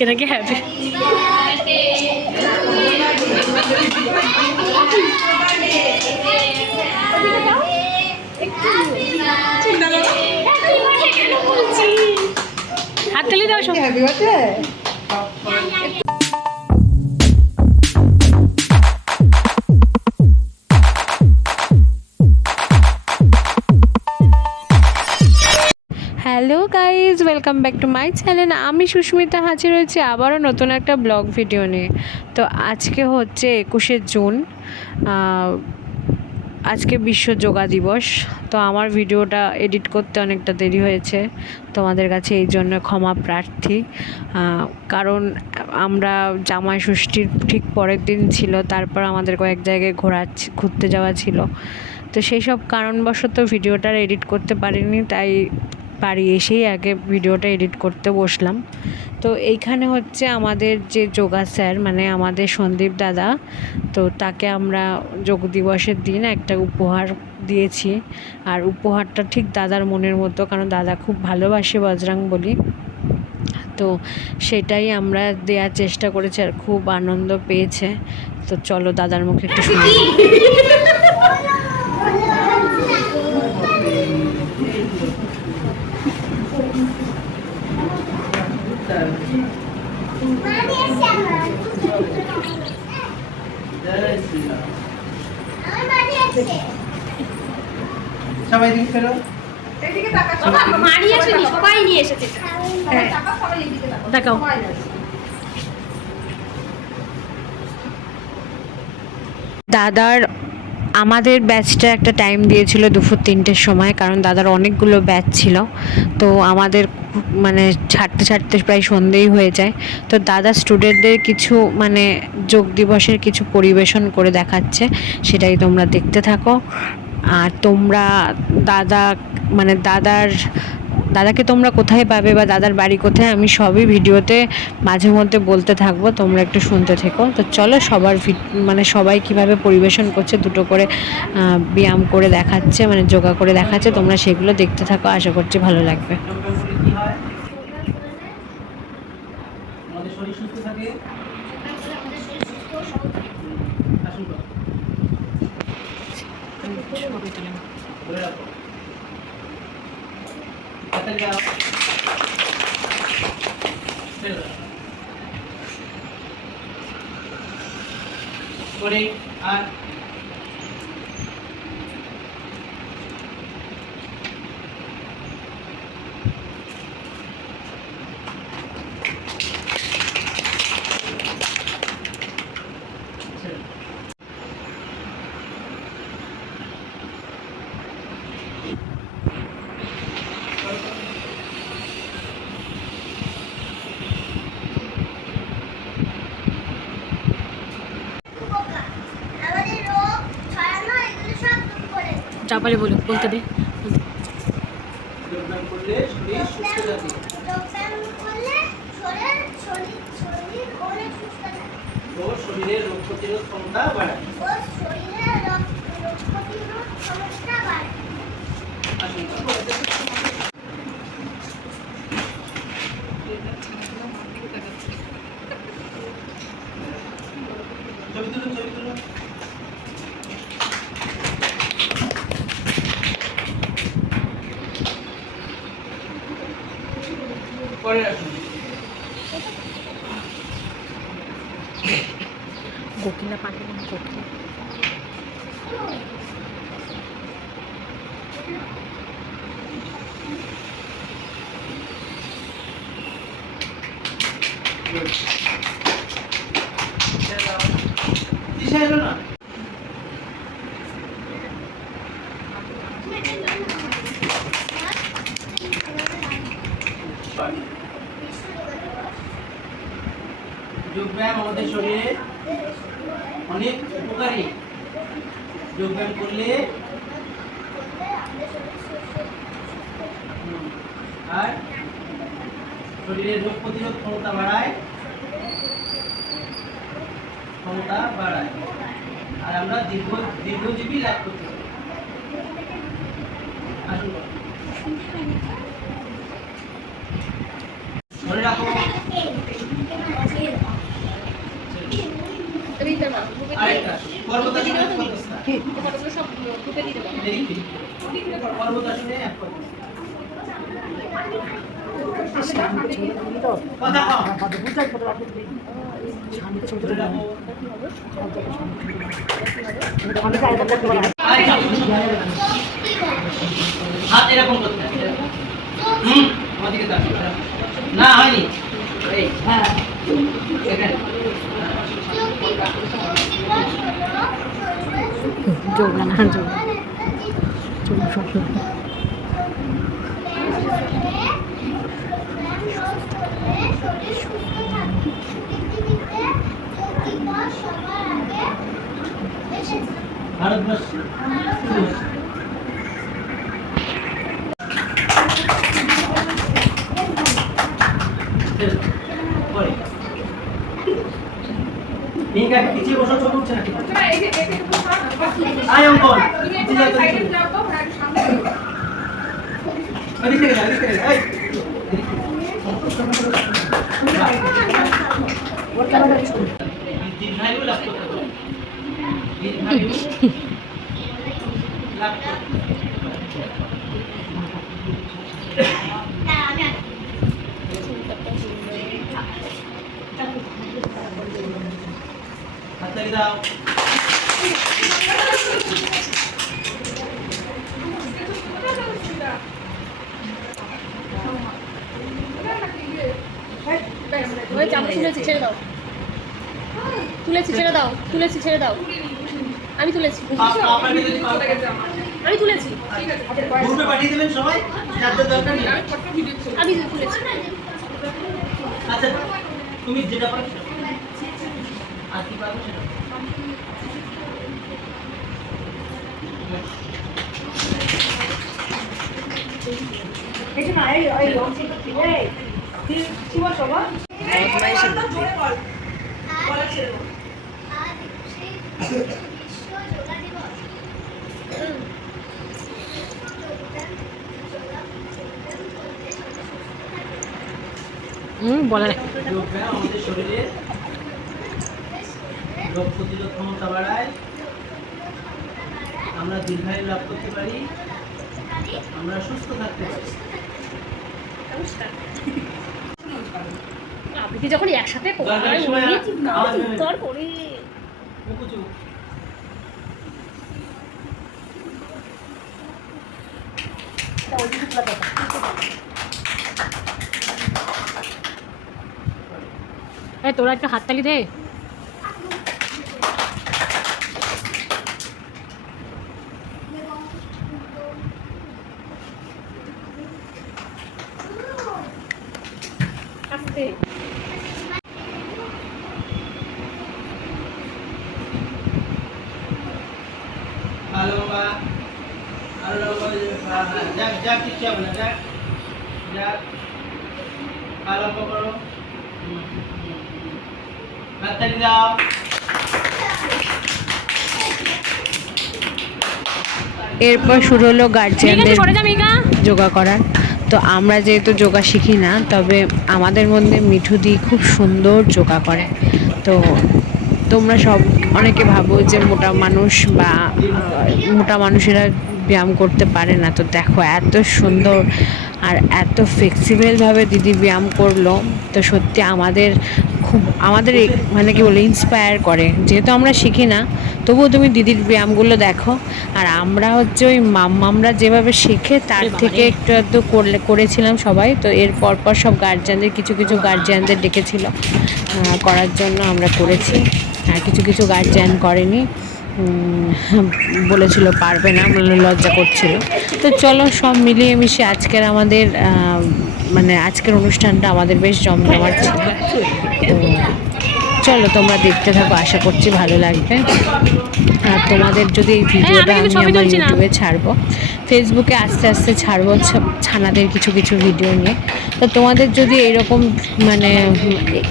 আজকে নাকি হ্যাপি। হাততালি দাও সব। Happy birthday. Hello guys, welcome back to my channel. আমি সুস্মিতা হাজির হয়েছি আবারও নতুন একটা ব্লগ ভিডিও নিয়ে। তো আজকে হচ্ছে 21শে জুন, আজকে বিশ্ব যোগা দিবস। তো আমার ভিডিওটা এডিট করতে অনেকটা দেরি হয়েছে, তোমাদের কাছে এই জন্য ক্ষমা প্রার্থী। কারণ আমরা জামাই ষষ্ঠীর ঠিক পরের দিন ছিল, তারপর আমাদের কয়েক জায়গায় ঘুরতে যাওয়া ছিল। তো সেই সব কারণবশত ভিডিওটা এডিট করতে পারিনি, তাই বাড়ি এসেই আগে ভিডিওটা এডিট করতে বসলাম। তো এইখানে হচ্ছে আমাদের যে যোগা স্যার, মানে আমাদের সন্দীপ দাদা, তো তাকে আমরা যোগ দিবসের দিন একটা উপহার দিয়েছি। আর উপহারটা ঠিক দাদার মনের মতো, কারণ দাদা খুব ভালোবাসে বজরংবলী। তো সেটাই আমরা দেওয়ার চেষ্টা করেছি, আর খুব আনন্দ পেয়েছে। তো চলো দাদার মুখে একটু শুনি। সবাই দিকে ফেরো, এদিকে তাকা। মা নিয়ে আসেনি, সবাই নিয়ে এসেছে। হ্যাঁ, সবাই এদিকে তাকাও। দাদার আমাদের ব্যাচটা একটা টাইম দিয়েছিল দুপুর 3টের সময়, কারণ দাদার অনেকগুলো ব্যাচ ছিল। তো আমাদের মানে ছাড়তে প্রায় সন্ধেই হয়ে যায়। তো দাদা স্টুডেন্টদের কিছু মানে যোগ দিবসের কিছু পরিবেশন করে দেখাচ্ছে, সেটাই তোমরা দেখতে থাকো। আর তোমরা দাদাকে তোমরা কোথায় পাবে বা দাদার বাড়ি কোথায়, আমি সবই ভিডিওতে মাঝে মধ্যে বলতে থাকবো, তোমরা একটু শুনতে থেকো। তো চলো, সবাই কিভাবে পরিবেশন করছে, দুটো করে ব্যায়াম করে দেখাচ্ছে, মানে যোগা করে দেখাচ্ছে, তোমরা সেগুলো দেখতে থাকো, আশা করছি ভালো লাগবে। আমাদের শরীর সুস্থ থাকে। ধরে রাখো। করে আর চাপালে বলতে দে। যোগব্যায়াম করলে শরীর সুস্থ থাকে। ও শরীরের রোগ প্রতিরোধ ক্ষমতা বাড়ায়। আসুন ছবি তুলুন। পরে রাখুন। কোকিলা পাখি না কোকিলা। দিশা এলো না। যোগব্যায়াম আমাদের শরীরে অনেক উপকারী। যোগব্যায়াম করলে আর শরীরের রোগ প্রতিরোধ ক্ষমতা বাড়ায়। আর আমরা দীর্ঘজীবী লাভ করতে পারি। আসুন ধরে রাখো। ফটোগুলো সব গ্রুপে দিয়ে দেবো। হাত এরকম করতে হবে। ওদিকে তাকিয়ে। না হয়নি এই হ্যাঁ এখানে যোগা না যোগা ভারতবর্ষ পরে ঠিক আছে পিছিয়ে বসো চোখ উঠছে না ঠিক আয় অঙ্কন এদিকে যা এদিকে যা এই দীর্ঘায়ু লাভ করতে হবে দীর্ঘায়ু লাভ করতে হাততালি দাও ওই চামচ তুলেছি ছেড়ে দাও, তুলেছি ছেড়ে দাও, তুলেছি ছেড়ে দাও, আমি তুলেছি, আপনাকে যদি আমি তুলেছি, গ্রুপে পাঠিয়ে দেবেন সবাই যাদের দরকার নেই আমি তুলেছি। আচ্ছা তুমি যেটা পারো সেটা আর কি পারো সেটা এটা না এই এই অংশটা কি এই কি বলছো বাবা বলে যোগব্যায়াম আমাদের শরীরে রোগ প্রতিরোধ ক্ষমতা বাড়ায়, আমরা দীর্ঘায়ু লাভ করতে পারি, আমরা সুস্থ থাকতে পারি। আপনি যখন একসাথে দরকারের সময় আওয়াজ নেবেন। চিৎকার করে মুকুচু। এই তোরা একটা হাততালি দে। আস্তে আরো লম্বা, আরো লম্বা হয়ে যাবে। হ্যাঁ, হ্যাঁ, যাক, যাক, কিচ্ছু হবে না, যাক, যাক। আর লম্বা করো। হাততালি দাও। এরপর শুরু হলো গার্জিয়ানদের যোগা করার। তো আমরা যেহেতু যোগা শিখি না, তবে আমাদের মধ্যে মিঠুদি খুব সুন্দর যোগা করে। তো তোমরা সব অনেকে ভাবো যে মোটা মানুষ বা মোটা মানুষেরা ব্যায়াম করতে পারে না, তো দেখো এত সুন্দর আর এত ফ্লেক্সিবলভাবে দিদি ব্যায়াম করলো। তো সত্যি আমাদের মানে কি বলে ইন্সপায়ার করে। যেহেতু আমরা শিখি না, তবুও তুমি দিদির ব্যায়ামগুলো দেখো। আর আমরা হচ্ছে ওই মাম্মামরা যেভাবে শেখে তার থেকে একটু একটু করেছিলাম সবাই। তো এর পর সব গার্জিয়ানদের কিছু গার্জিয়ানদের ডেকেছিল করার জন্য, আমরা করেছি। আর কিছু গার্জিয়ান করেনি, বলেছিল পারবে না, লজ্জা করছিল। তো চলো সব মিলিয়ে মিশে আজকের আমাদের মানে আজকের অনুষ্ঠানটা আমাদের বেশ জমজমাট ছিল। তো চলো তোমরা দেখতে থাকো, আশা করছি ভালো লাগবে। আর তোমাদের যদি এই ভিডিওটা আমি আমার ইউটিউবে ছাড়বো, ফেসবুকে আস্তে আস্তে ছাড়বো ছানাদের কিছু ভিডিও নিয়ে। তো তোমাদের যদি এইরকম মানে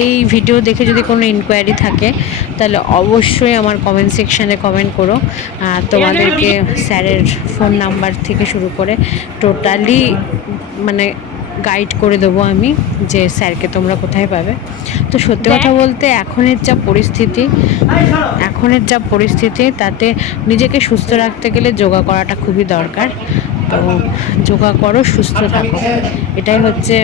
এই ভিডিও দেখে যদি কোনো ইনকোয়ারি থাকে, তাহলে অবশ্যই আমার কমেন্ট সেকশানে কমেন্ট করো। তোমাদেরকে স্যারের ফোন নাম্বার থেকে শুরু করে টোটালি মানে গাইড করে দেবো আমি যে স্যারকে তোমরা কোথায় পাবে। তো সত্যি কথা বলতে এখনের যা পরিস্থিতি তাতে নিজেকে সুস্থ রাখতে গেলে যোগা করাটা খুবই দরকার। তো যোগা করো, সুস্থ থাকো, এটাই হচ্ছে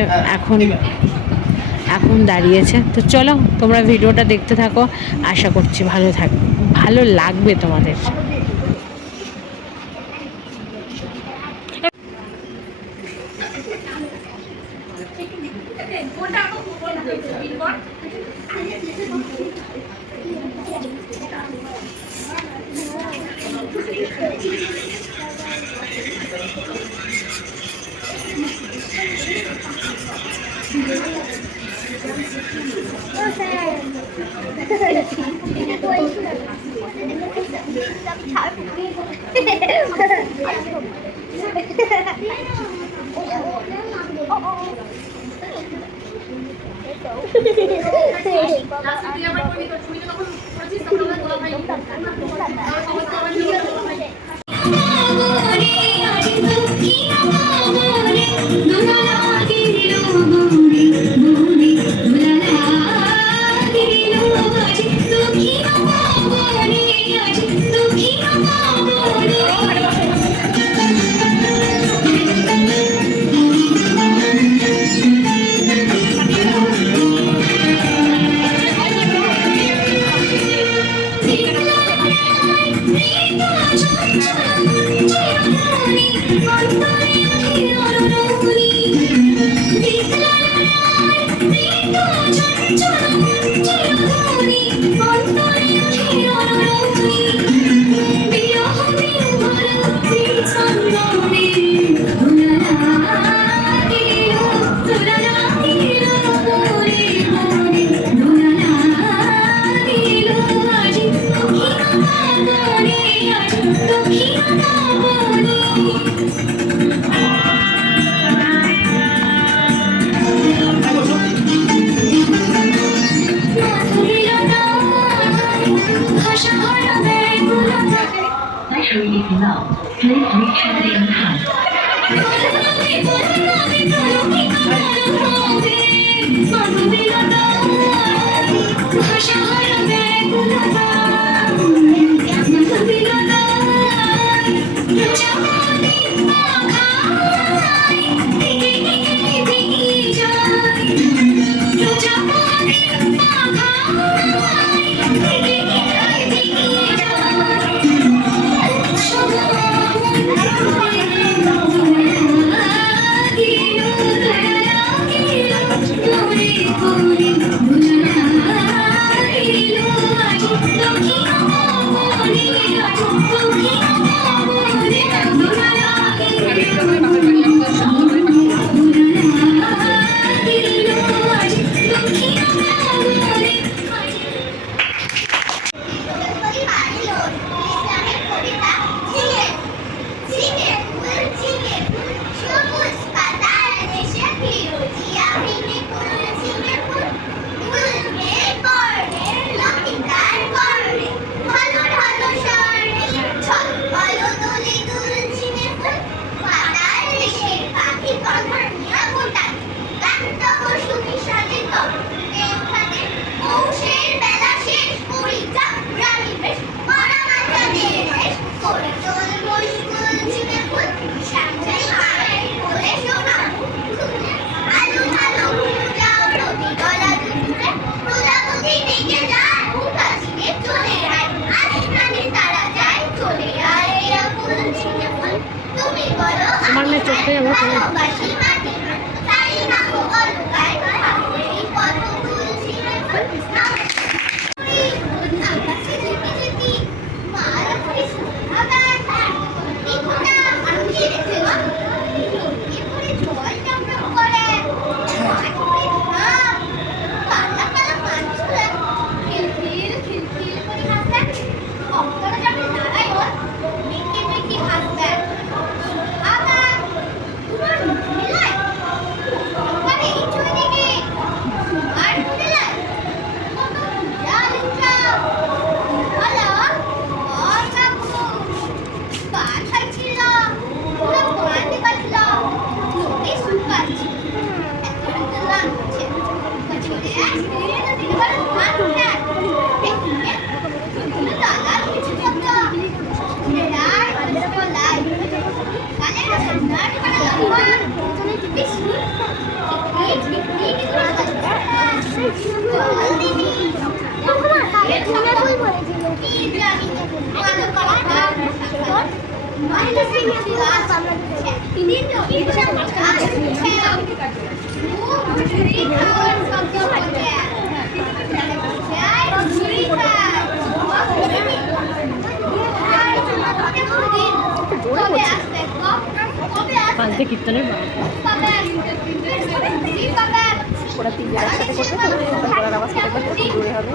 এখন দাঁড়িয়েছে। তো চলো তোমরা ভিডিওটা দেখতে থাকো, আশা করছি ভালো লাগবে তোমাদের। আমার মেয়ে চোখে আমার পাঁচটা কীর্তনের ওরা তিনজন একসাথে করতে তো ওরা আওয়াজ করতে করতে দূরে হবে।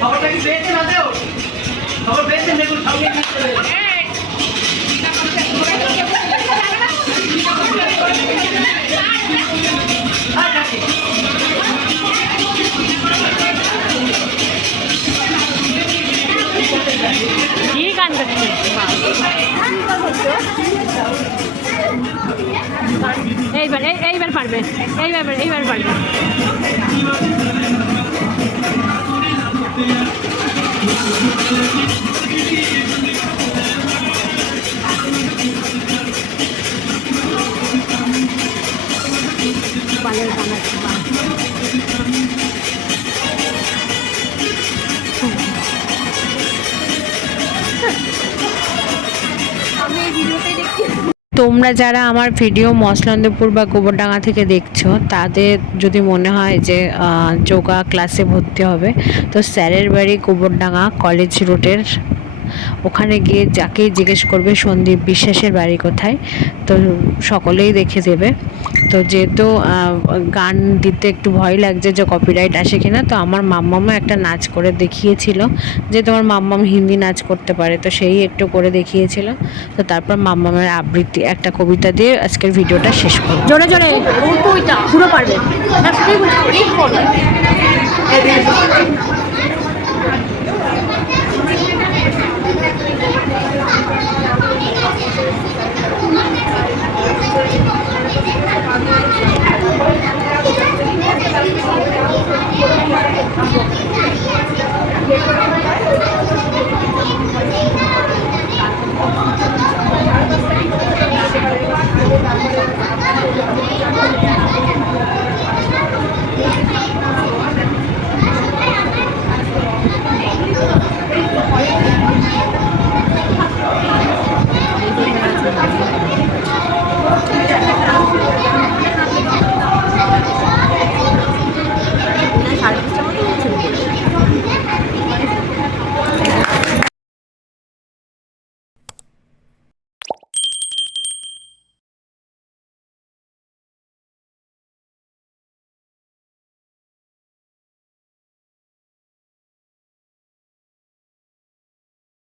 খবরটা কি পেয়েছেন আদেও? খবর পেয়েছেন দেখুন সঙ্গে নিয়ে চলে এলেন। কি গান করছে? এইবার পারবে, এইবার পারবে। বালের গান আছে। আমি এই ভিডিওতেই দেখছি। তোমরা যারা আমার ভিডিও মসলন্দপুর বা গোবরডাঙ্গা থেকে দেখছো, তাদের যদি মনে হয় যে যোগা ক্লাসে ভর্তি হবে, তো স্যারের বাড়ি গোবরডাঙ্গা কলেজ রোডের ওখানে গিয়ে যাকেই জিজ্ঞেস করবে সন্দীপ বিশ্বাসের বাড়ি কোথায়, তো সকলেই দেখে দেবে। তো যেহেতু গান দিতে একটু ভয় লাগছে যে কপিরাইট আসে কিনা, তো আমার মাম্মামও একটা নাচ করে দেখিয়েছিল, যে তোমার মাম্মাম হিন্দি নাচ করতে পারে, তো সেই একটু করে দেখিয়েছিল। তো তারপর মাম্মামের আবৃত্তি একটা কবিতা দিয়ে আজকের ভিডিওটা শেষ করব। জোরে জোরে পুরো পারবে।